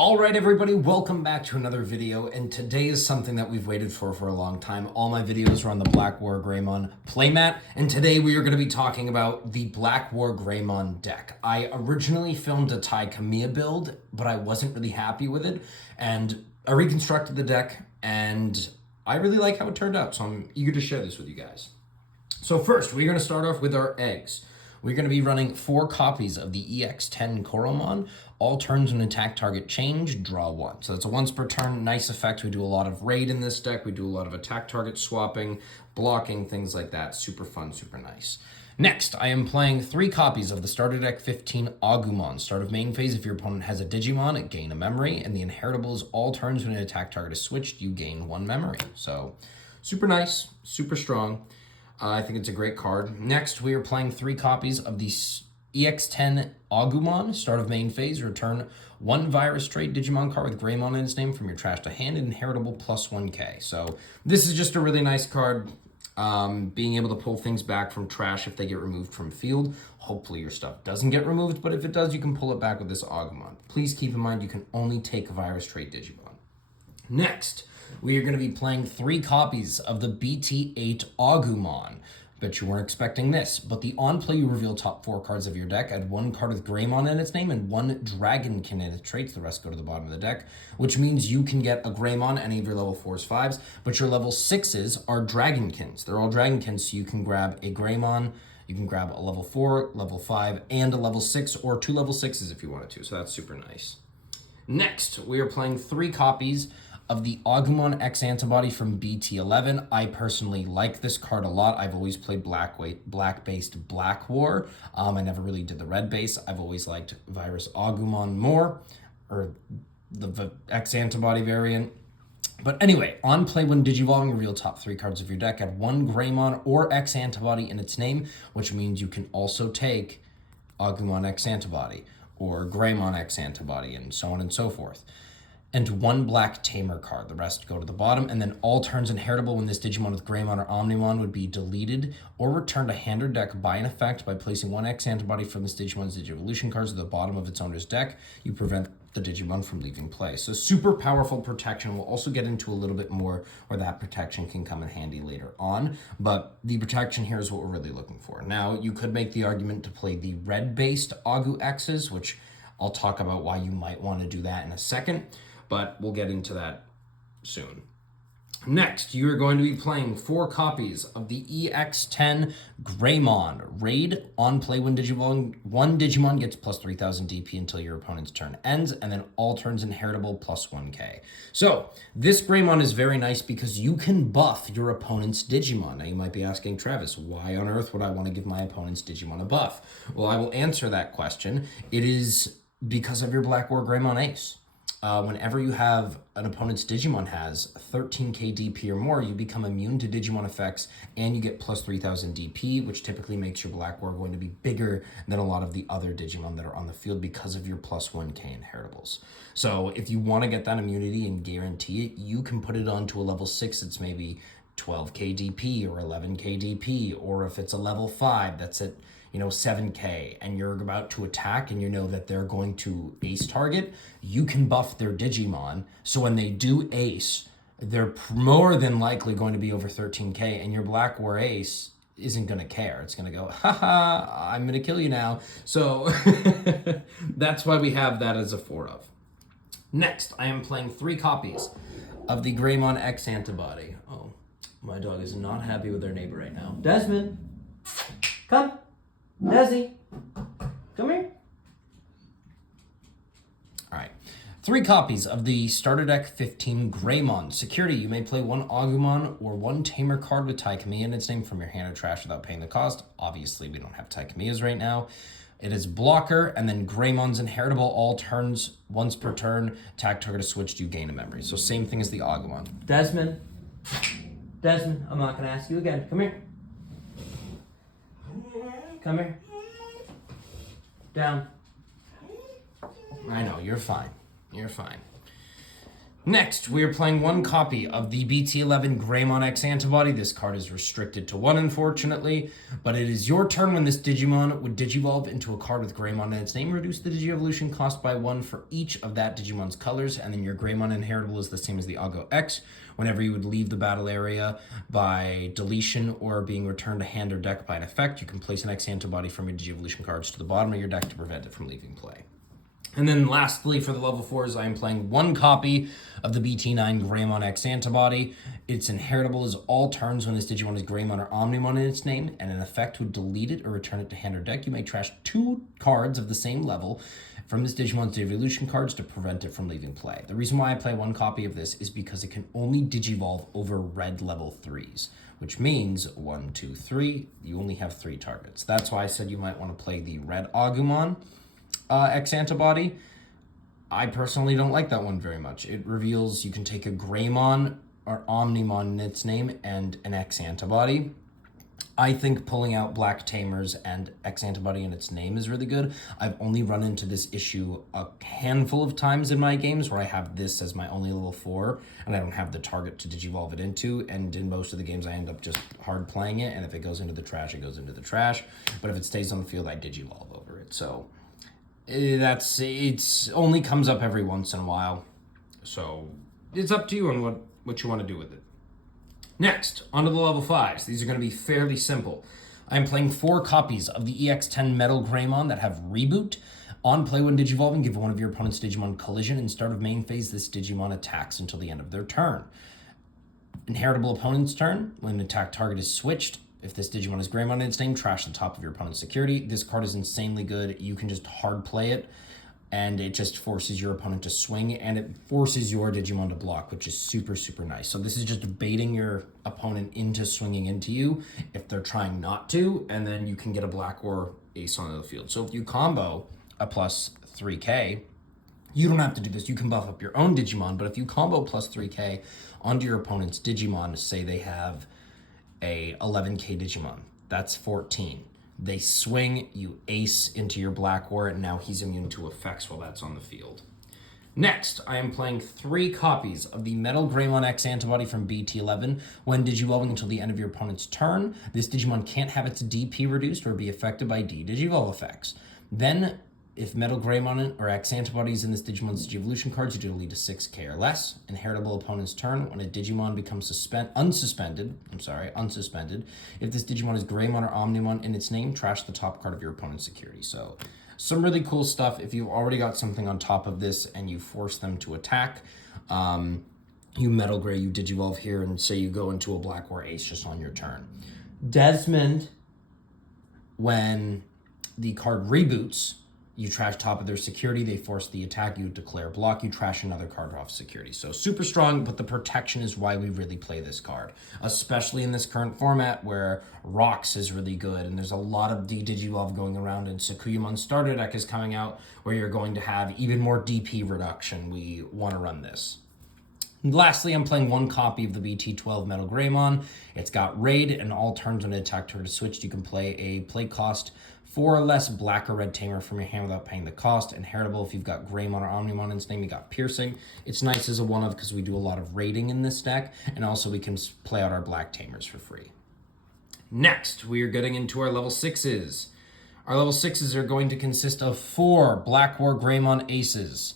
All right, everybody, welcome back to another video, and today is something that we've waited for a long time. All my videos are on the Blackwargreymon playmat, and today we are going to be talking about the Blackwargreymon deck. I originally filmed a Tamer build, but I wasn't really happy with it, and I reconstructed the deck, and I really like how it turned out, so I'm eager to share this with you guys. So first, we're going to start off with our eggs. We're going to be running 4 copies of the EX10 Koromon. All turns when attack target change, draw 1. So it's a once per turn, nice effect. We do a lot of raid in this deck. We do a lot of attack target swapping, blocking, things like that. Super fun, super nice. Next, I am playing 3 copies of the starter deck 15 Agumon. Start of main phase, if your opponent has a Digimon, gain a memory. And the inheritables, all turns when an attack target is switched, you gain 1 memory. So super nice, super strong. I think it's a great card. Next, we are playing 3 copies of the EX10 Agumon. Start of main phase, return 1 virus trait Digimon card with Greymon in its name from your trash to hand, and inheritable plus 1k. So this is just a really nice card. Being able to pull things back from trash if they get removed from field. Hopefully your stuff doesn't get removed, but if it does, you can pull it back with this Agumon. Please keep in mind you can only take virus trait Digimon. Next, we are going to be playing 3 copies of the BT8 Agumon. Bet you weren't expecting this, but the on-play you reveal top 4 cards of your deck, add 1 card with Greymon in its name and 1 Dragonkin in its traits, the rest go to the bottom of the deck, which means you can get a Greymon, any of your level 4s, 5s, but your level 6s are Dragonkins. They're all Dragonkins, so you can grab a Greymon, you can grab a level 4, level 5, and a level 6, or 2 level 6s if you wanted to, so that's super nice. Next, we are playing 3 copies of the Agumon X Antibody from BT11. I personally like this card a lot. I've always played black-based Black War. I never really did the red base. I've always liked Virus Agumon more, or the X Antibody variant. But anyway, on play when Digivolving, reveal top 3 cards of your deck. Add 1 Greymon or X Antibody in its name, which means you can also take Agumon X Antibody or Greymon X Antibody, and so on and so forth. And 1 black Tamer card. The rest go to the bottom. And then all turns inheritable when this Digimon with Greymon or Omnimon would be deleted or returned to hand or deck by an effect by placing 1 X Antibody from this Digimon's Digivolution cards at the bottom of its owner's deck. You prevent the Digimon from leaving play. So super powerful protection. We'll also get into a little bit more where that protection can come in handy later on. But the protection here is what we're really looking for. Now, you could make the argument to play the red-based Agu X's, which I'll talk about why you might want to do that in a second. But we'll get into that soon. Next, you are going to be playing 4 copies of the EX10 Greymon. Raid, on play when one Digimon gets plus 3000 DP until your opponent's turn ends, and then all turns inheritable plus 1k. So, this Greymon is very nice because you can buff your opponent's Digimon. Now, you might be asking, Travis, why on earth would I want to give my opponent's Digimon a buff? Well, I will answer that question. It is because of your Blackwargreymon Ace. Whenever you have an opponent's Digimon has 13k DP or more, you become immune to Digimon effects and you get plus 3000 DP, which typically makes your Blackwar going to be bigger than a lot of the other Digimon that are on the field because of your plus 1k inheritables. So if you want to get that immunity and guarantee it, you can put it onto a level 6, it's maybe 12k DP or 11k DP, or if it's a level 5, that's at 7k, and you're about to attack and you know that they're going to ace target, you can buff their Digimon. So when they do ace, they're more than likely going to be over 13k, and your Black War ace isn't going to care. It's going to go, haha, I'm going to kill you now. So that's why we have that as a 4 of. Next, I am playing 3 copies of the Greymon X Antibody. Oh, my dog is not happy with their neighbor right now. Desmond, come. Desi, come here. All right. 3 copies of the starter deck 15 Greymon. Security, you may play 1 Agumon or 1 Tamer card with Tamer in its name from your hand or trash without paying the cost. Obviously, we don't have Tamer's right now. It is blocker, and then Greymon's inheritable, all turns, once per turn, attack target is switched, you gain a memory. So same thing as the Agumon. Desmond, I'm not going to ask you again. Come here. Come here. Down. I know, you're fine. You're fine. Next, we are playing one copy of the BT11 Greymon X antibody. This card is restricted to one, unfortunately, but it is your turn when this Digimon would Digivolve into a card with Greymon in its name. Reduce the Digievolution cost by 1 for each of that Digimon's colors, and then your Greymon inheritable is the same as the Aggo X. Whenever you would leave the battle area by deletion or being returned to hand or deck by an effect, you can place an X antibody from your Digievolution cards to the bottom of your deck to prevent it from leaving play. And then lastly, for the level 4s, I am playing one copy of the BT9 Greymon X antibody. Its inheritable is all turns when this Digimon is Greymon or Omnimon in its name, and an effect would delete it or return it to hand or deck. You may trash 2 cards of the same level from this Digimon's Evolution cards to prevent it from leaving play. The reason why I play one copy of this is because it can only Digivolve over red level 3s, which means 1, 2, 3, you only have 3 targets. That's why I said you might want to play the red Agumon X antibody. I personally don't like that one very much. It reveals you can take a Greymon or Omnimon in its name and an X antibody. I think pulling out Black Tamers and X antibody in its name is really good. I've only run into this issue a handful of times in my games where I have this as my only level 4 and I don't have the target to Digivolve it into, and in most of the games I end up just hard playing it, and if it goes into the trash, it goes into the trash, but if it stays on the field, I Digivolve over it. So it's only comes up every once in a while, so it's up to you on what you want to do with it. Next, onto the level 5s. These are going to be fairly simple. I'm playing 4 copies of the EX10 Metal Greymon that have Reboot. On play, when Digivolving, give one of your opponent's Digimon collision, and start of main phase, this Digimon attacks until the end of their turn. Inheritable opponent's turn, when an attack target is switched, if this Digimon is Greymon in its name, trash the top of your opponent's security. This card is insanely good. You can just hard play it, and it just forces your opponent to swing, and it forces your Digimon to block, which is super, super nice. So this is just baiting your opponent into swinging into you if they're trying not to, and then you can get a Black War ace onto the field. So if you combo a plus 3k, you don't have to do this. You can buff up your own Digimon, but if you combo plus 3k onto your opponent's Digimon, say they have a 11k Digimon, that's 14. They swing, you ace into your Black War, and now he's immune to effects while that's on the field. Next, I am playing 3 copies of the Metal Greymon X antibody from BT11. When Digivolving until the end of your opponent's turn, this Digimon can't have its DP reduced or be affected by D-Digivolve effects. Then, if Metal Greymon or X antibodies in this Digimon's Digivolution cards, you delete a 6k or less. Inheritable opponent's turn, when a Digimon becomes unsuspended. If this Digimon is Greymon or Omnimon in its name, trash the top card of your opponent's security. So, some really cool stuff. If you've already got something on top of this and you force them to attack, you Metal Grey, you Digivolve here, and say you go into a Black War ace just on your turn. Desmond, when the card reboots, you trash top of their security, they force the attack, you declare block, you trash another card off security. So super strong, but the protection is why we really play this card, especially in this current format where Rocks is really good, and there's a lot of Digivolve going around, and Sakuyamon starter deck is coming out where you're going to have even more DP reduction. We want to run this. And lastly, I'm playing 1 copy of the BT12 Metal Greymon. It's got Raid, and all turns when an attack target is switched, you can play a play cost 4 or less Black or Red Tamer from your hand without paying the cost. Inheritable, if you've got Greymon or Omnimon in its name, you got Piercing. It's nice as a one-of because we do a lot of raiding in this deck, and also we can play out our Black Tamers for free. Next, we are getting into our level 6s. Our level 6s are going to consist of 4 Blackwargreymon aces.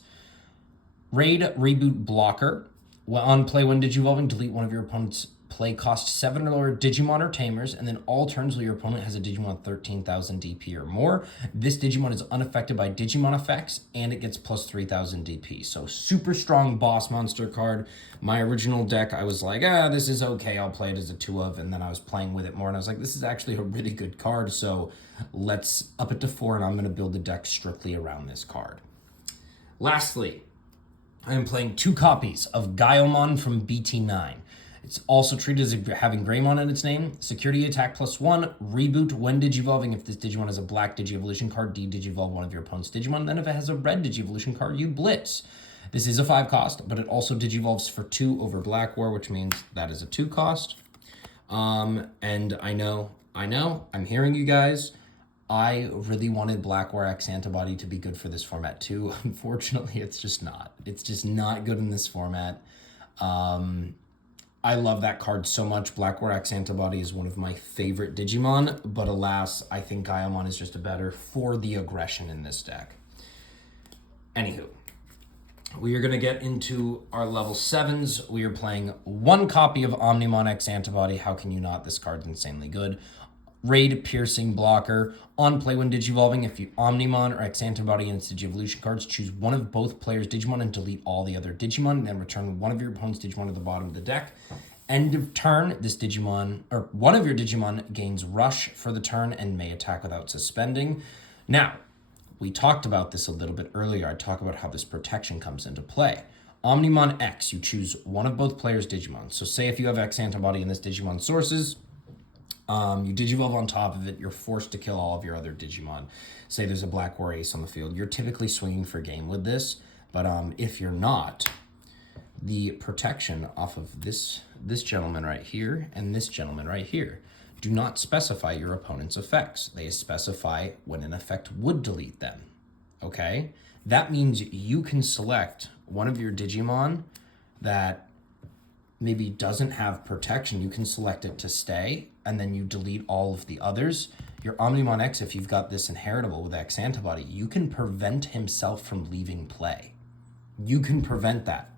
Raid, Reboot, Blocker. On play, when Digivolving, delete one of your opponent's play cost 7 or lower Digimon or Tamers, and then all turns where your opponent has a Digimon 13,000 DP or more. This Digimon is unaffected by Digimon effects, and it gets plus 3,000 DP. So super strong boss monster card. My original deck, I was like, this is okay, I'll play it as a 2-of, and then I was playing with it more, and I was like, this is actually a really good card, so let's up it to 4, and I'm going to build the deck strictly around this card. Lastly, I am playing 2 copies of Gaiomon from BT9. It's also treated as having Greymon in its name. Security attack +1, reboot when Digivolving. If this Digimon has a black Digievolution card, Digivolve one of your opponent's Digimon. Then if it has a red Digievolution card, you Blitz. This is a 5 cost, but it also Digivolves for 2 over Black War, which means that is a 2 cost. And I know, I'm hearing you guys. I really wanted Blackwar X Antibody to be good for this format too. Unfortunately, it's just not. It's just not good in this format. I love that card so much. Blackwar X Antibody is one of my favorite Digimon, but alas, I think Gaiamon is just a better for the aggression in this deck. Anywho, we are going to get into our level 7s. We are playing one copy of Omnimon X Antibody. How can you not? This card's insanely good. Raid, Piercing, Blocker. On play when Digivolving, if you Omnimon or X Antibody and its Digivolution cards, choose one of both players' Digimon and delete all the other Digimon, and then return one of your opponent's Digimon to the bottom of the deck. End of turn, this Digimon, or one of your Digimon gains Rush for the turn and may attack without suspending. Now, we talked about this a little bit earlier. I talked about how this protection comes into play. Omnimon X, you choose one of both players' Digimon. So say if you have X Antibody in this Digimon sources, you Digivolve on top of it, you're forced to kill all of your other Digimon. Say there's a Blackwar Ace on the field. You're typically swinging for game with this, but if you're not, the protection off of this gentleman right here and this gentleman right here do not specify your opponent's effects. They specify when an effect would delete them, okay? That means you can select one of your Digimon that maybe doesn't have protection. You can select it to stay, and then you delete all of the others. Your Omnimon X, if you've got this inheritable with X Antibody, you can prevent himself from leaving play. You can prevent that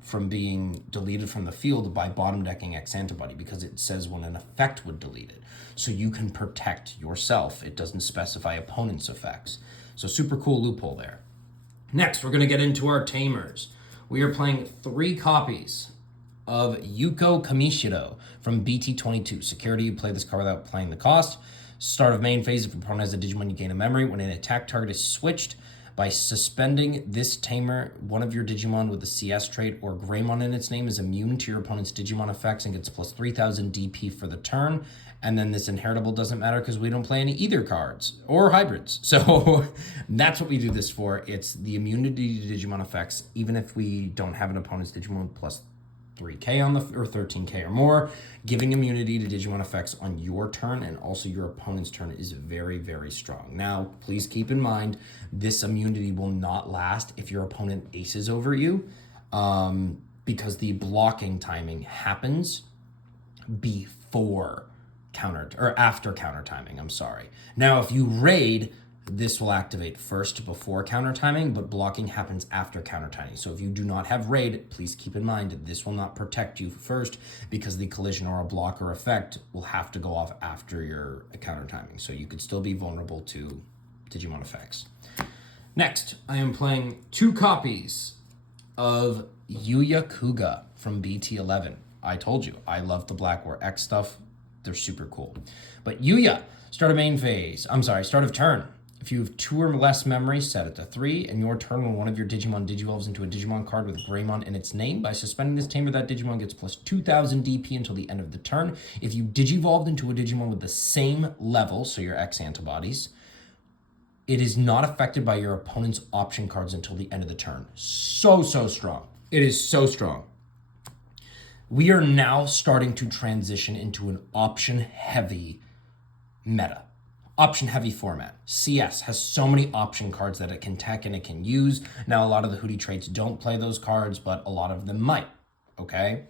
from being deleted from the field by bottom decking X Antibody because it says when an effect would delete it. So you can protect yourself. It doesn't specify opponent's effects. So super cool loophole there. Next, we're going to get into our Tamers. We are playing 3 copies of Yuko Kamishiro from BT22. Security, you play this card without playing the cost. Start of main phase, if your opponent has a Digimon, you gain a memory. When an attack target is switched, by suspending this Tamer, one of your Digimon with the CS trait or Greymon in its name is immune to your opponent's Digimon effects and gets plus 3,000 DP for the turn. And then this inheritable doesn't matter because we don't play any either cards or hybrids. So that's what we do this for. It's the immunity to Digimon effects, even if we don't have an opponent's Digimon plus 3k on the or 13k or more. Giving immunity to Digimon effects on your turn and also your opponent's turn is very, very strong. Now, please keep in mind, this immunity will not last if your opponent aces over you, because the blocking timing happens before counter or after counter timing. I'm sorry. Now, if you raid, this will activate first before counter timing, but blocking happens after counter timing. So if you do not have raid, please keep in mind this will not protect you first because the collision or a blocker effect will have to go off after your counter timing. So you could still be vulnerable to Digimon effects. Next, I am playing 2 copies of Yuya Kuga from BT11. I told you, I love the Blackwar X stuff. They're super cool. But Yuya, start of turn. If you have 2 or less memories, set it to 3, and your turn when one of your Digimon digivolves into a Digimon card with Greymon in its name. By suspending this Tamer, that Digimon gets plus 2,000 DP until the end of the turn. If you digivolved into a Digimon with the same level, so your X Antibodies, it is not affected by your opponent's option cards until the end of the turn. So strong. It is so strong. We are now starting to transition into an option-heavy meta. Option-heavy format. CS has so many option cards that it can tech and it can use. Now, a lot of the Hootie traits don't play those cards, but a lot of them might, okay?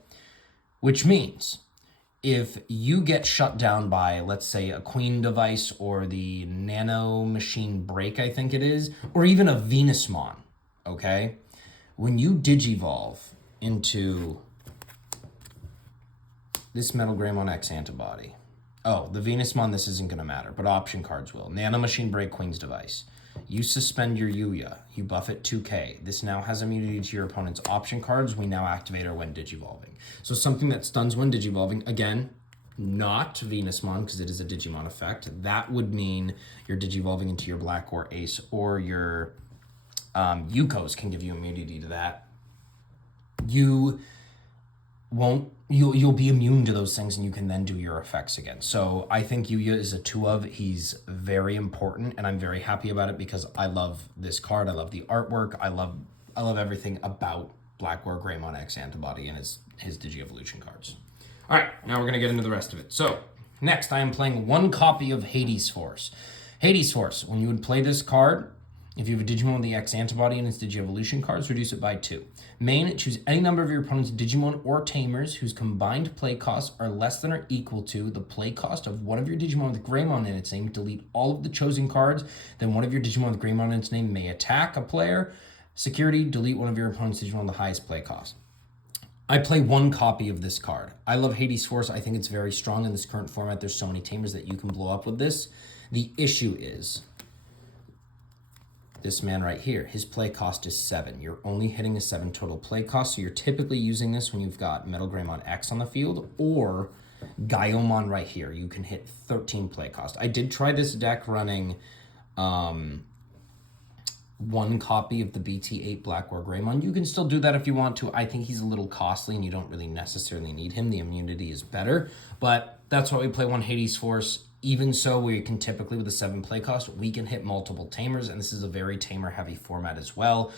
Which means if you get shut down by, let's say, a Queen device or the Nano Machine Break, I think it is, or even a Venusmon, okay? When you digivolve into this Metal Greymon X Antibody. Oh, the Venusmon, this isn't going to matter, but option cards will. Nano Machine Break, Queen's device. You suspend your Yuya. You buff it 2k. This now has immunity to your opponent's option cards. We now activate her when digivolving. So something that stuns when digivolving, again, not Venusmon, because it is a Digimon effect. That would mean you're digivolving into your Blackwar Ace, or your Yukos can give you immunity to that. You'll be immune to those things, and you can then do your effects again. So I think Yuya is a 2 of. He's very important, and I'm very happy about it because I love this card. I love the artwork. I love everything about Blackwargreymon X Antibody and his Digi-Evolution cards. All right, now we're going to get into the rest of it. So next, I am playing 1 copy of Hades Force. Hades Force. When you would play this card, if you have a Digimon with the X antibody and its Digievolution cards, reduce it by 2. Main, choose any number of your opponent's Digimon or Tamers whose combined play costs are less than or equal to the play cost of one of your Digimon with Greymon in its name. Delete all of the chosen cards. Then one of your Digimon with Greymon in its name may attack a player. Security, delete one of your opponent's Digimon with the highest play cost. I play one copy of this card. I love Hades Force. I think it's very strong in this current format. There's so many Tamers that you can blow up with this. The issue is this man right here, his play cost is 7. You're only hitting a 7 total play cost, so you're typically using this when you've got Metal Greymon X on the field, or Gaiomon right here. You can hit 13 play cost. I did try this deck running one copy of the BT8 Blackwargreymon. You can still do that if you want to. I think he's a little costly and you don't really necessarily need him. The immunity is better, but that's why we play one Hades Force. Even so, we can typically, with a 7 play cost, we can hit multiple Tamers, and this is a very Tamer-heavy format as well.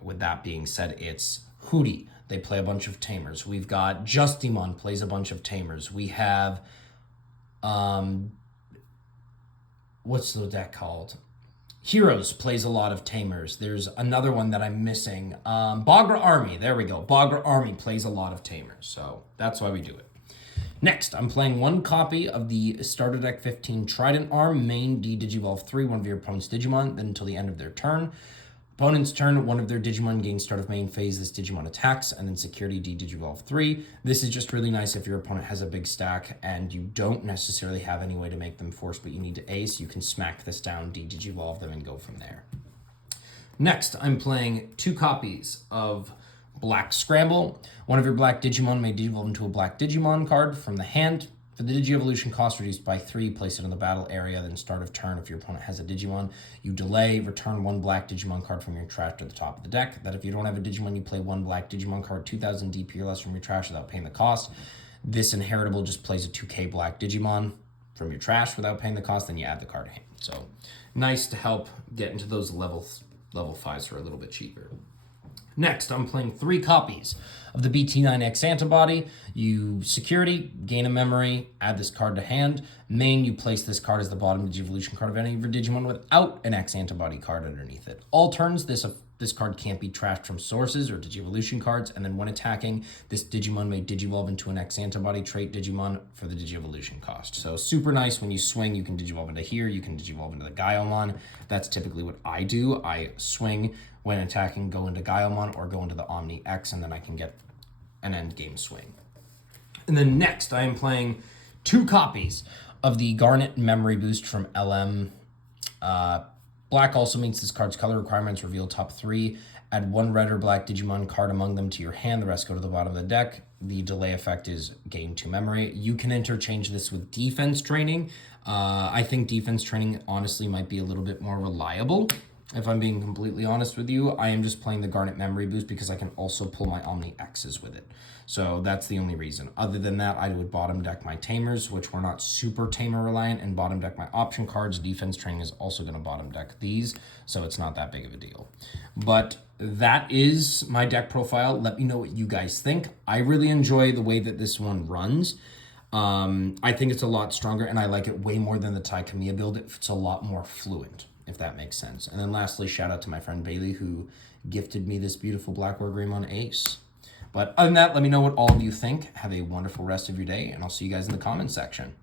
With that being said, it's Hootie. They play a bunch of Tamers. We've got Justimon plays a bunch of Tamers. We have, what's the deck called? Heroes plays a lot of Tamers. There's another one that I'm missing. Bagra Army, there we go. Bagra Army plays a lot of Tamers, so that's why we do it. Next, I'm playing one copy of the Starter Deck 15 Trident Arm, main D-Digivolve 3, one of your opponent's Digimon, then until the end of their turn. Opponent's turn, one of their Digimon gains start of main phase, this Digimon attacks, and then security D-Digivolve 3. This is just really nice if your opponent has a big stack and you don't necessarily have any way to make them force, but you need to ace. You can smack this down, D-Digivolve them, and go from there. Next, I'm playing 2 copies of Black Scramble. One of your black Digimon may Digivolve into a black Digimon card from the hand. For the Digievolution cost reduced by 3, place it in the battle area, then start of turn. If your opponent has a Digimon, you delay, return 1 black Digimon card from your trash to the top of the deck. That if you don't have a Digimon, you play 1 black Digimon card, 2,000 DP or less from your trash without paying the cost. This inheritable just plays a 2k black Digimon from your trash without paying the cost, then you add the card to hand. So nice to help get into those level 5s for a little bit cheaper. Next, I'm playing 3 copies of the BT9X antibody. You security, gain a memory, add this card to hand. Main, you place this card as the bottom Digievolution card of any of your Digimon without an X antibody card underneath it. All turns, this card can't be trashed from sources or Digievolution cards, and then when attacking, this Digimon may Digivolve into an X antibody trait Digimon for the Digievolution cost. So super nice. When you swing, you can Digivolve into here, you can Digivolve into the Gaiomon. That's typically what I do. I swing when attacking, go into Gaiomon or go into the Omni X, and then I can get an end game swing. And then next, I am playing 2 copies of the Garnet Memory Boost from LM. Black also meets this card's color requirements. Reveal top 3. Add 1 red or black Digimon card among them to your hand. The rest go to the bottom of the deck. The delay effect is gain 2 memory. You can interchange this with defense training. I think defense training honestly might be a little bit more reliable. If I'm being completely honest with you, I am just playing the Garnet Memory Boost because I can also pull my Omni X's with it. So that's the only reason. Other than that, I would bottom deck my Tamers, which were not super Tamer reliant, and bottom deck my option cards. Defense training is also going to bottom deck these, so it's not that big of a deal. But that is my deck profile. Let me know what you guys think. I really enjoy the way that this one runs. I think it's a lot stronger, and I like it way more than the Tai Kamiya build. It's a lot more fluent, if that makes sense. And then lastly, shout out to my friend Bailey, who gifted me this beautiful Blackwargreymon Ace. But other than that, let me know what all of you think. Have a wonderful rest of your day, and I'll see you guys in the comments section.